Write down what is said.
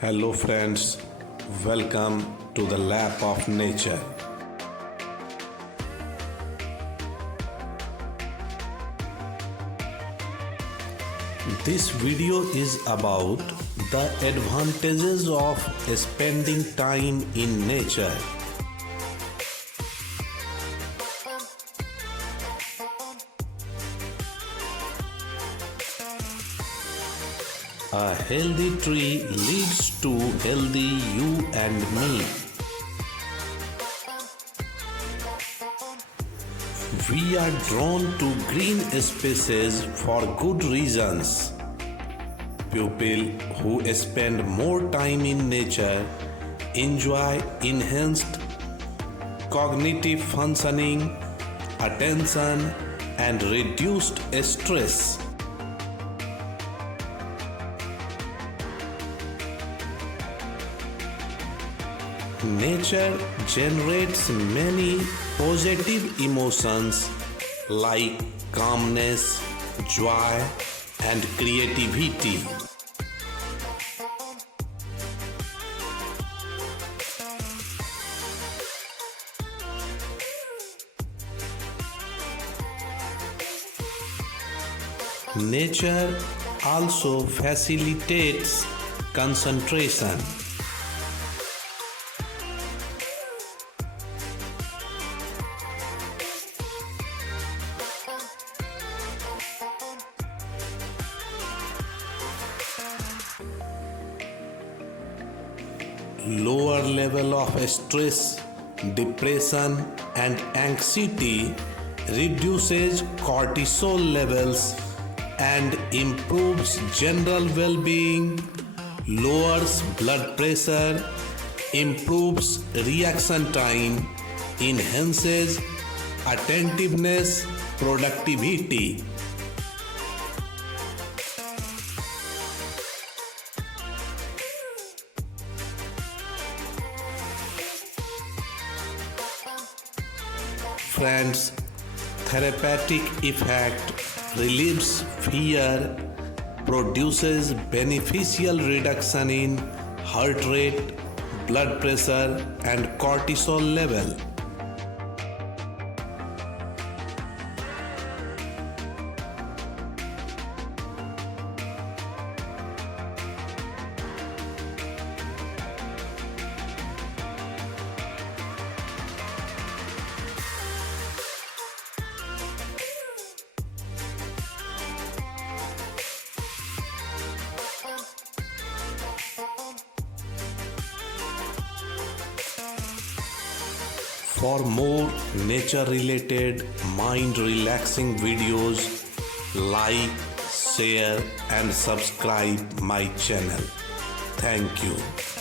Hello friends, welcome to the lap of nature. This video is about the advantages of spending time in nature. A healthy tree leads to healthy you and me. We are drawn to green spaces for good reasons. People who spend more time in nature enjoy enhanced cognitive functioning, attention, and reduced stress. Nature generates many positive emotions like calmness, joy, and creativity. Nature also facilitates concentration. Lower level of stress, depression, and anxiety reduces cortisol levels and improves general well-being, lowers blood pressure, improves reaction time, enhances attentiveness, productivity. Friends, therapeutic effect relieves fear, produces beneficial reduction in heart rate, blood pressure, and cortisol level. For more nature-related, mind-relaxing videos, like, share, and subscribe my channel. Thank you.